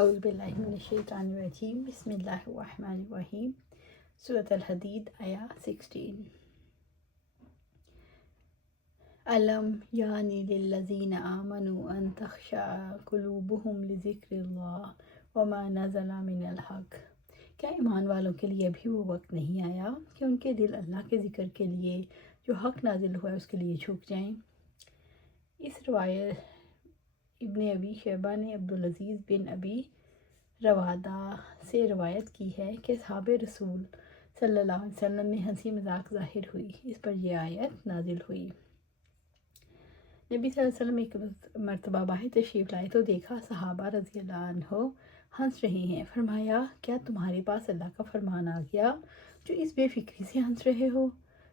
اعوذ باللہ من الشیطان الرجیم بسم اللہ الرحمن الرحیم سورۃ الحدید آیات 16 علم یعنی للذین آمنوا ان تخشع قلوبہم لذکر اللہ وما نزل من الحق۔ کیا ایمان والوں کے لیے ابھی وہ وقت نہیں آیا کہ ان کے دل اللہ کے ذکر کے لیے جو حق نازل ہوا ہے اس کے لیے جھک جائیں؟ اس روایت ابن ابی شیبہ نے عبدالعزیز بن ابی روادہ سے روایت کی ہے کہ صحابہ رسول صلی اللہ علیہ وسلم میں ہنسی مذاق ظاہر ہوئی، اس پر یہ آیت نازل ہوئی۔ نبی صلی اللہ علیہ وسلم ایک مرتبہ باہر تشریف لائے تو دیکھا صحابہ رضی اللہ عنہ ہنس رہے ہیں۔ فرمایا، کیا تمہارے پاس اللہ کا فرمان آ گیا جو اس بے فکری سے ہنس رہے ہو؟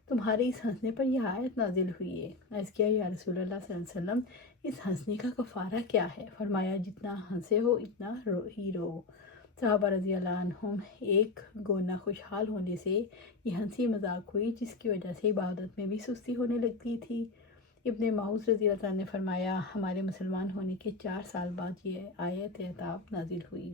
تمہارے اس ہنسنے پر یہ آیت نازل ہوئی ہے۔ عرض کیا، یا رسول اللہ صلی اللہ علیہ وسلم، اس ہنسنے کا کفارہ کیا ہے؟ فرمایا، جتنا ہنسے ہو اتنا ہی رو۔ صحابہ رضی اللہ عنہم ایک گونا خوشحال ہونے سے یہ ہنسی مذاق ہوئی جس کی وجہ سے عبادت میں بھی سستی ہونے لگتی تھی۔ ابن معوذ رضی اللہ عنہ نے فرمایا، ہمارے مسلمان ہونے کے 4 سال بعد یہ آیت عتاب نازل ہوئی۔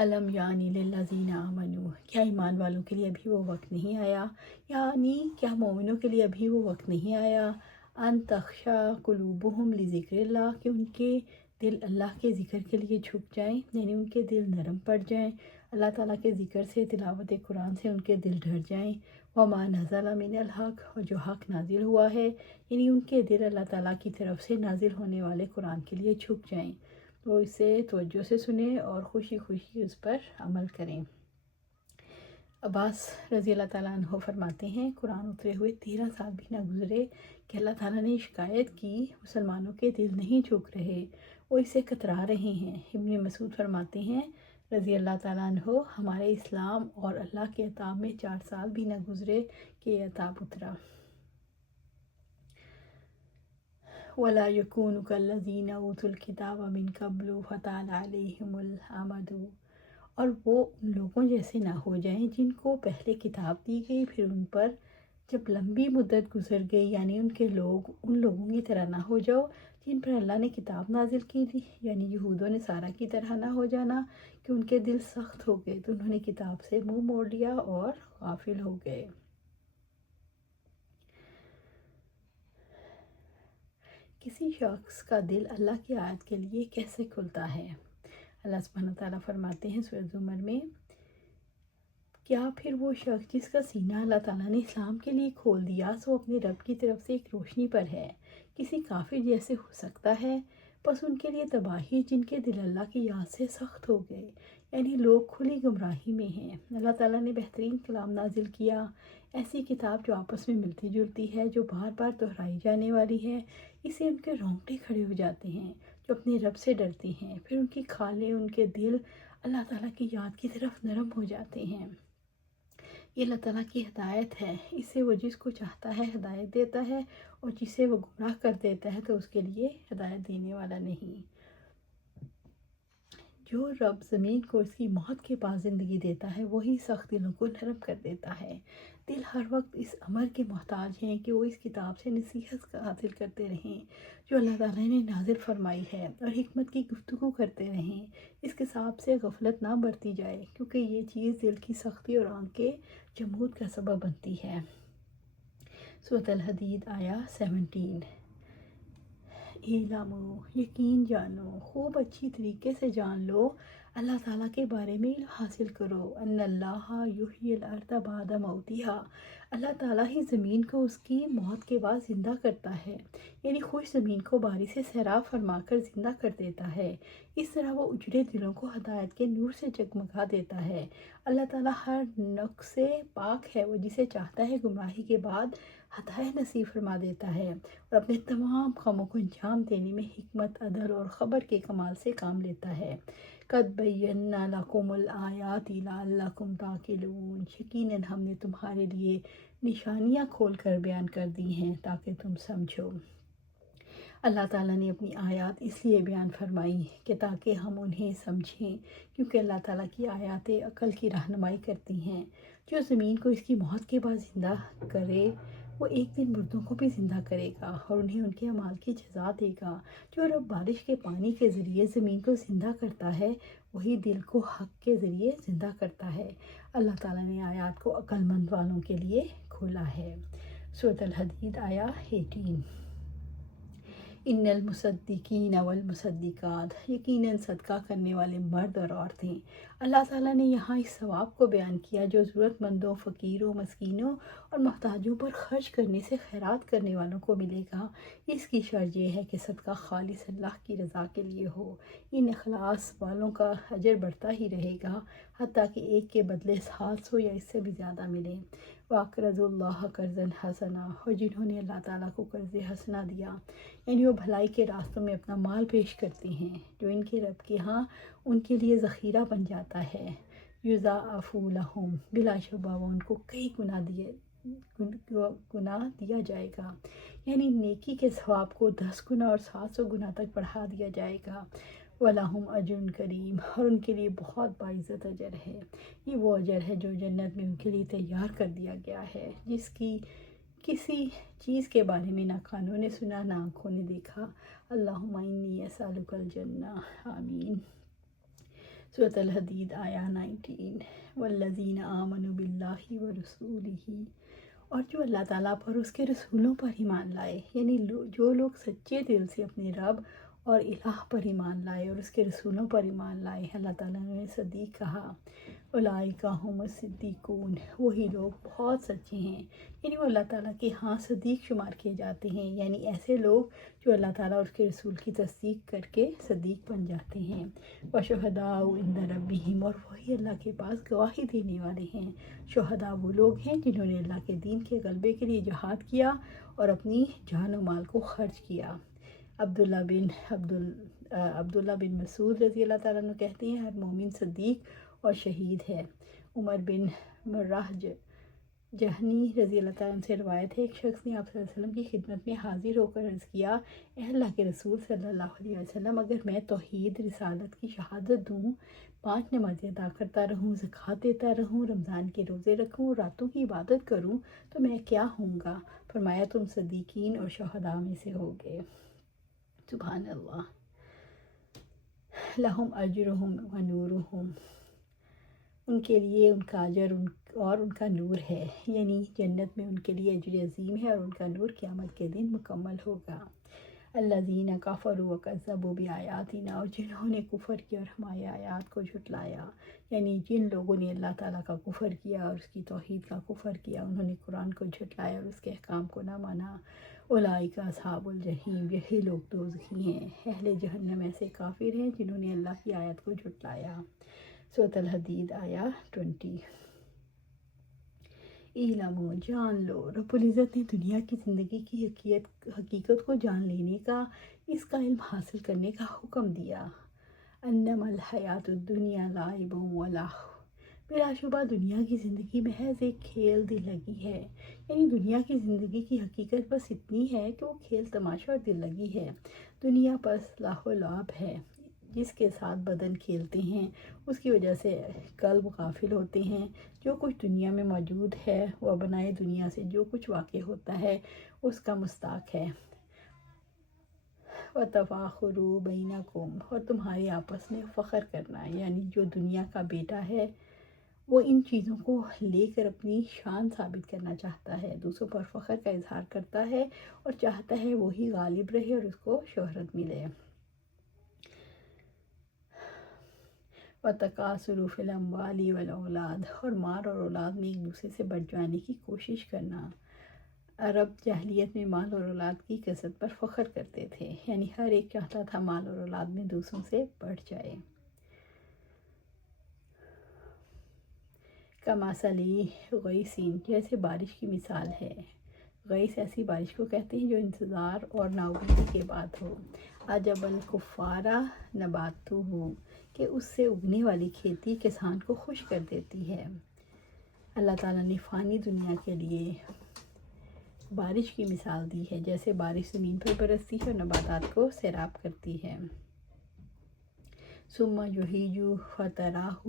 علم یعنی للذین آمنوا، کیا ایمان والوں کے لیے ابھی وہ وقت نہیں آیا، یعنی کیا مومنوں کے لیے ابھی وہ وقت نہیں آیا، ان تخشع قلوبہم لذکر اللہ، کہ ان کے دل اللہ کے ذکر کے لیے جھک جائیں، یعنی ان کے دل نرم پڑ جائیں، اللہ تعالیٰ کے ذکر سے، تلاوت قرآن سے ان کے دل ڈر جائیں۔ وما نزل من الحق، اور جو حق نازل ہوا ہے، یعنی ان کے دل اللہ تعالیٰ کی طرف سے نازل ہونے والے قرآن کے لیے جھک جائیں، وہ اسے توجہ سے سنیں اور خوشی خوشی اس پر عمل کریں۔ عباس رضی اللہ تعالیٰ عنہ فرماتے ہیں، قرآن اترے ہوئے 13 سال بھی نہ گزرے کہ اللہ تعالیٰ نے شکایت کی مسلمانوں کے دل نہیں جھک رہے، وہ اسے کترا رہے ہیں۔ ابن مسعود فرماتے ہیں رضی اللہ تعالیٰ عنہ، ہمارے اسلام اور اللہ کے عتاب میں 4 سال بھی نہ گزرے کہ یہ عتاب اترا۔ وَلَا يَكُونُوا كَالَّذِينَ أُوتُوا الْكِتَابَ مِن قَبْلُ فَطَالَ عَلَيْهِمُ الْأَمَدُ، اور وہ ان لوگوں جیسے نہ ہو جائیں جن کو پہلے کتاب دی گئی پھر ان پر جب لمبی مدت گزر گئی، یعنی ان کے لوگ ان لوگوں کی طرح نہ ہو جاؤ جن پر اللہ نے کتاب نازل کی تھی، یعنی یہود و نصارہ کی طرح نہ ہو جانا کہ ان کے دل سخت ہو گئے تو انہوں نے کتاب سے منہ موڑ لیا اور غافل ہو گئے۔ کسی شخص کا دل اللہ کی آیت کے لیے کیسے کھلتا ہے؟ اللہ سبحانہ وتعالیٰ فرماتے ہیں سورۃ زمر میں، کیا پھر وہ شخص جس کا سینہ اللہ تعالیٰ نے اسلام کے لیے کھول دیا سو اپنے رب کی طرف سے ایک روشنی پر ہے، کسی کافر جیسے ہو سکتا ہے؟ بس ان کے لیے تباہی جن کے دل اللہ کی یاد سے سخت ہو گئے، یعنی لوگ کھلی گمراہی میں ہیں۔ اللہ تعالیٰ نے بہترین کلام نازل کیا، ایسی کتاب جو آپس میں ملتی جلتی ہے، جو بار بار دہرائی جانے والی ہے، اس سے ان کے رونگٹے کھڑے ہو جاتے ہیں جو اپنے رب سے ڈرتے ہیں، پھر ان کی کھالیں، ان کے دل اللہ تعالیٰ کی یاد کی طرف نرم ہو جاتے ہیں۔ یہ اللہ تعالیٰ کی ہدایت ہے، اس سے وہ جس کو چاہتا ہے ہدایت دیتا ہے اور جسے وہ گمراہ کر دیتا ہے تو اس کے لیے ہدایت دینے والا نہیں۔ جو رب زمین کو اس کی موت کے پاس زندگی دیتا ہے وہی سخت دلوں کو نرم کر دیتا ہے۔ دل ہر وقت اس امر کے محتاج ہیں کہ وہ اس کتاب سے نصیحت حاصل کرتے رہیں جو اللہ تعالیٰ نے نازل فرمائی ہے، اور حکمت کی گفتگو کرتے رہیں، اس کتاب سے غفلت نہ برتی جائے کیونکہ یہ چیز دل کی سختی اور آنکھ کے جمود کا سبب بنتی ہے۔ سورۃ الحدید آیات 17۔ اعلموا، یقین جانو، خوب اچھی طریقے سے جان لو، اللہ تعالیٰ کے بارے میں علم حاصل کرو، ان اللہ یحیی الارض بعد موتہا، اللہ تعالیٰ ہی زمین کو اس کی موت کے بعد زندہ کرتا ہے، یعنی خوش زمین کو بارش سے سیراب فرما کر زندہ کر دیتا ہے، اس طرح وہ اجڑے دلوں کو ہدایت کے نور سے جگمگا دیتا ہے۔ اللہ تعالیٰ ہر نقص سے پاک ہے، وہ جسے چاہتا ہے گمراہی کے بعد ہدایت نصیب فرما دیتا ہے اور اپنے تمام کاموں کو انجام دینے میں حکمت، عدل اور خبر کے کمال سے کام لیتا ہے۔ قد بینا لکم الآیات لعلکم تعقلون، یقیناً ہم نے تمہارے لیے نشانیاں کھول کر بیان کر دی ہیں تاکہ تم سمجھو۔ اللہ تعالیٰ نے اپنی آیات اس لیے بیان فرمائی کہ تاکہ ہم انہیں سمجھیں، کیونکہ اللہ تعالیٰ کی آیات عقل کی رہنمائی کرتی ہیں۔ جو زمین کو اس کی موت کے بعد زندہ کرے وہ ایک دن مردوں کو بھی زندہ کرے گا اور انہیں ان کے اعمال کی جزا دے گا۔ جو رب بارش کے پانی کے ذریعے زمین کو زندہ کرتا ہے وہی دل کو حق کے ذریعے زندہ کرتا ہے۔ اللہ تعالیٰ نے آیات کو عقل مند والوں کے لیے کھولا ہے۔ سورۃ الحدید آیا 18۔ ان المصدقین والمصدقات، یقیناً صدقہ کرنے والے مرد اور عورتیں۔ اللہ تعالیٰ نے یہاں اس ثواب کو بیان کیا جو ضرورت مندوں، فقیروں، مسکینوں اور محتاجوں پر خرچ کرنے سے خیرات کرنے والوں کو ملے گا۔ اس کی شرط یہ ہے کہ صدقہ خالص اللہ کی رضا کے لیے ہو۔ ان اخلاص والوں کا اجر بڑھتا ہی رہے گا حتیٰ کہ ایک کے بدلے 700 یا اس سے بھی زیادہ ملیں۔ وَأَقْرَضُوا اللَّهَ قَرْضًا حَسَنًا، اور جنہوں نے اللہ تعالیٰ کو قرض حسنہ دیا، یعنی وہ بھلائی کے راستوں میں اپنا مال پیش کرتے ہیں جو ان کے رب کے ہاں ان کے لیے ذخیرہ بن جاتا ہے۔ یضاعف لہم، بلا شبہ وہ ان کو کئی گنا دیا جائے گا، یعنی نیکی کے ثواب کو 10 گنا اور 700 گنا تک بڑھا دیا جائے گا۔ وَلَهُمْ أَجْرٌ کریم، اور ان کے لیے بہت باعزت اجر ہے۔ یہ وہ اجر ہے جو جنت میں ان کے لیے تیار کر دیا گیا ہے، جس کی کسی چیز کے بارے میں نہ کانوں نے سنا نہ آنکھوں نے دیکھا۔ اللہم انی اسألک الجنہ، آمین۔ سورۃ الحدید آیا 19۔ والذین آمنوا باللہ ورسولہ، اور جو اللہ تعالیٰ پر اس کے رسولوں پر ایمان لائے، یعنی جو لوگ سچے دل سے اپنے رب اور الہ پر ایمان لائے اور اس کے رسولوں پر ایمان لائے۔ اللہ تعالیٰ نے صدیق کہا، اولئک ھم الصدیقون، وہی لوگ بہت سچے ہیں، یعنی وہ اللہ تعالیٰ کے ہاں صدیق شمار کیے جاتے ہیں، یعنی ایسے لوگ جو اللہ تعالیٰ اور اس کے رسول کی تصدیق کر کے صدیق بن جاتے ہیں۔ وشہداء عند ربہم، اور وہی اللہ کے پاس گواہی دینے والے ہیں۔ شہداء وہ لوگ ہیں جنہوں نے اللہ کے دین کے غلبے کے لیے جہاد کیا اور اپنی جان و مال کو خرچ کیا۔ عبداللہ بن مسعود رضی اللہ تعالیٰ عنہ کہتے ہیں، ہر مومن صدیق اور شہید ہے۔ عمر بن مرہ جہنی رضی اللہ تعالیٰ عنہ سے روایت ہے، ایک شخص نے آپ صلی اللہ علیہ وسلم کی خدمت میں حاضر ہو کر عرض کیا، اے اللہ کے رسول صلی اللہ علیہ وسلم، اگر میں توحید رسالت کی شہادت دوں، 5 نمازیں ادا کرتا رہوں، زکوٰۃ دیتا رہوں، رمضان کے روزے رکھوں اور راتوں کی عبادت کروں تو میں کیا ہوں گا؟ فرمایا، تم صدیقین اور شہداء میں سے ہوگے۔ سبحان اللہ۔ لہم اجرہم و نورہم، ان کے لیے ان کا اجر اور ان کا نور ہے، یعنی جنت میں ان کے لیے اجر عظیم ہے اور ان کا نور قیامت کے دن مکمل ہوگا۔ الذین کفروا وکذبوا بآیاتنا، اور جنہوں نے کفر کیا اور ہماری آیات کو جھٹلایا، یعنی جن لوگوں نے اللہ تعالیٰ کا کفر کیا اور اس کی توحید کا کفر کیا، انہوں نے قرآن کو جھٹلایا اور اس کے احکام کو نہ مانا۔ اولئک اصحاب الجحیم، یہی لوگ دوزخی ہیں۔ اہل جہنم ایسے کافر ہیں جنہوں نے اللہ کی آیت کو جھٹلایا۔ سورۃ الحدید آیا 20۔ اعلموا، جان لو، رب العزت نے دنیا کی زندگی کی حقیقت کو جان لینے کا، اس کا علم حاصل کرنے کا حکم دیا۔ انما الحیات الدنیا لعب و لہو، بلا شبہ دنیا کی زندگی محض ایک کھیل دل لگی ہے، یعنی دنیا کی زندگی کی حقیقت بس اتنی ہے کہ وہ کھیل تماشا اور دل لگی ہے۔ دنیا بس لہو و لعب ہے، جس کے ساتھ بدن کھیلتے ہیں، اس کی وجہ سے قلب غافل ہوتے ہیں۔ جو کچھ دنیا میں موجود ہے وہ بنائے دنیا سے جو کچھ واقع ہوتا ہے اس کا مستاق ہے۔ وَتَفَاخُرُوا بَيْنَكُمْ، اور تمہارے آپس میں فخر کرنا، یعنی جو دنیا کا بیٹا ہے وہ ان چیزوں کو لے کر اپنی شان ثابت کرنا چاہتا ہے، دوسروں پر فخر کا اظہار کرتا ہے اور چاہتا ہے وہی غالب رہے اور اس کو شہرت ملے۔ وَتَكَاثُرُ فِي الْأَمْوَالِ وَالْأَوْلَادِ، اور مال اور اولاد میں ایک دوسرے سے بڑھ جانے کی کوشش کرنا۔ عرب جاہلیت میں مال اور اولاد کی کثرت پر فخر کرتے تھے، یعنی ہر ایک چاہتا تھا مال اور اولاد میں دوسروں سے بڑھ جائے۔ کمثل غیث، جیسے بارش کی مثال ہے۔ غیث ایسی بارش کو کہتے ہیں جو انتظار اور ناامیدی کے بعد ہو۔ عجب الکفار نباتہ، کہ اس سے اگنے والی کھیتی کسان کو خوش کر دیتی ہے۔ اللہ تعالیٰ نے فانی دنیا کے لیے بارش کی مثال دی ہے، جیسے بارش زمین پر برستی ہے اور نباتات کو سیراب کرتی ہے۔ ثم یہیج فتراہ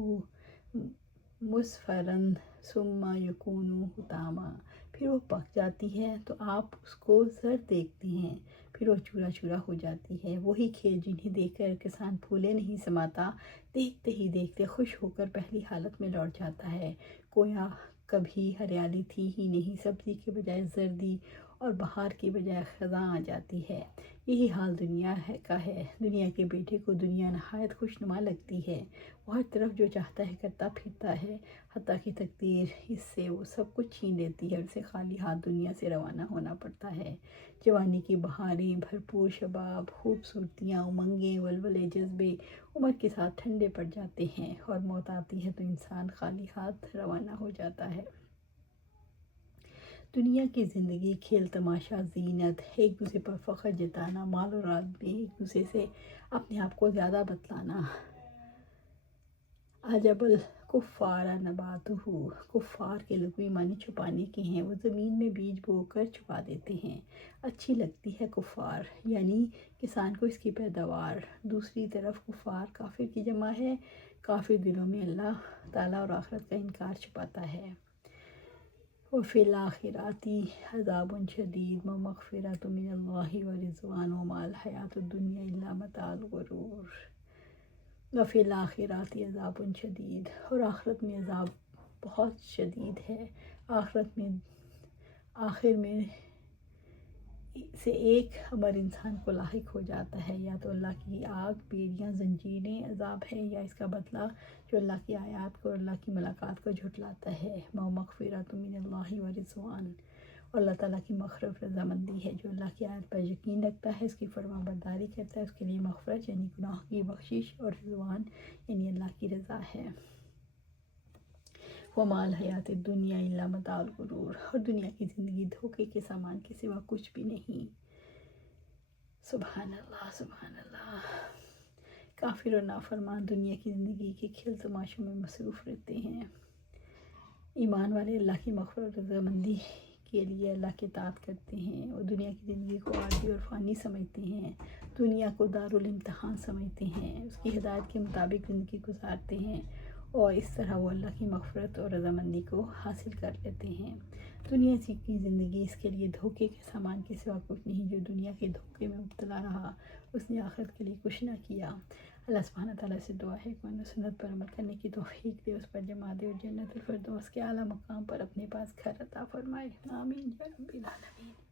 مصفرا ثم یکون حطاما، پھر وہ پک جاتی ہے تو آپ اس کو زرد دیکھتے ہیں، پھر وہ چورا چورا ہو جاتی ہے۔ وہی کھیت جنہیں دیکھ کر کسان پھولے نہیں سماتا، دیکھتے ہی دیکھتے خوش ہو کر پہلی حالت میں لوٹ جاتا ہے۔ گویا کبھی ہریالی تھی ہی نہیں، سبزی کے بجائے زردی اور بہار کے بجائے خزاں آ جاتی ہے۔ یہی حال دنیا کا ہے۔ دنیا کے بیٹے کو دنیا نہایت خوشنما لگتی ہے، وہ ہر طرف جو چاہتا ہے کرتا پھرتا ہے، حتیٰ کہ تقدیر اس سے وہ سب کچھ چھین لیتی ہے اور اسے خالی ہاتھ دنیا سے روانہ ہونا پڑتا ہے۔ جوانی کی بہاریں، بھرپور شباب، خوبصورتیاں، امنگیں، ولولے، جذبے عمر کے ساتھ ٹھنڈے پڑ جاتے ہیں، اور موت آتی ہے تو انسان خالی ہاتھ روانہ ہو جاتا ہے۔ دنیا کی زندگی کھیل تماشا، زینت، ایک دوسرے پر فخر جتانا، مال و رات میں ایک دوسرے سے اپنے آپ کو زیادہ بتلانا۔ عجب الکفار نباتہ، کفار کے لغوی معنی چھپانے کے ہیں، وہ زمین میں بیج بو کر چھپا دیتے ہیں۔ اچھی لگتی ہے کفار یعنی کسان کو اس کی پیداوار۔ دوسری طرف کفار کافر کی جمع ہے، کافر دلوں میں اللہ تعالیٰ اور آخرت کا انکار چھپاتا ہے۔ وفی الآخرۃ عذاب شدید ومغفرۃ من اللہ ورضوان وما الحیاۃ الدنیا الا متاع الغرور۔ وفی الآخرۃ عذاب شدید، اور آخرت میں عذاب بہت شدید ہے۔ آخرت میں آخر میں سے ایک امر انسان کو لاحق ہو جاتا ہے، یا تو اللہ کی آگ، بیڑیاں، زنجیریں عذاب ہے، یا اس کا بدلہ جو اللہ کی آیات کو اور اللہ کی ملاقات کو جھٹلاتا ہے۔ مغفرۃ من اللہ ورضوان، اور اللہ تعالیٰ کی مغفرت رضامندی ہے۔ جو اللہ کی آیات پر یقین رکھتا ہے، اس کی فرما برداری کرتا ہے، اس کے لیے مغفرت یعنی گناہ کی بخشش، اور رضوان یعنی اللہ کی رضا ہے۔ وما الحیاۃ الدنیا الا متاع الغرور، اور دنیا کی زندگی دھوکے کے سامان کے سوا کچھ بھی نہیں۔ سبحان اللہ، سبحان اللہ۔ کافر اور نافرمان دنیا کی زندگی کے کھیل تماشوں میں مصروف رہتے ہیں۔ ایمان والے اللہ کی مغفرت اور رضامندی کے لیے اللہ کی اطاعت کرتے ہیں، اور دنیا کی زندگی کو عارضی اور فانی سمجھتے ہیں، دنیا کو دارالامتحان سمجھتے ہیں، اس کی ہدایت کے مطابق زندگی گزارتے ہیں، اور اس طرح وہ اللہ کی مغفرت اور رضامندی کو حاصل کر لیتے ہیں۔ دنیا کی زندگی اس کے لیے دھوکے کے سامان کے سوا کچھ نہیں۔ جو دنیا کے دھوکے میں مبتلا رہا، اس نے آخرت کے لیے کچھ نہ کیا۔ اللہ سبحانہ تعالیٰ سے دعا ہے کہ سنت پر عمل کرنے کی توفیق دے، اس پر جما دے، اور جنت الفردوس کے اعلیٰ مقام پر اپنے پاس گھر عطا فرمائے۔ آمین یا رب العالمین۔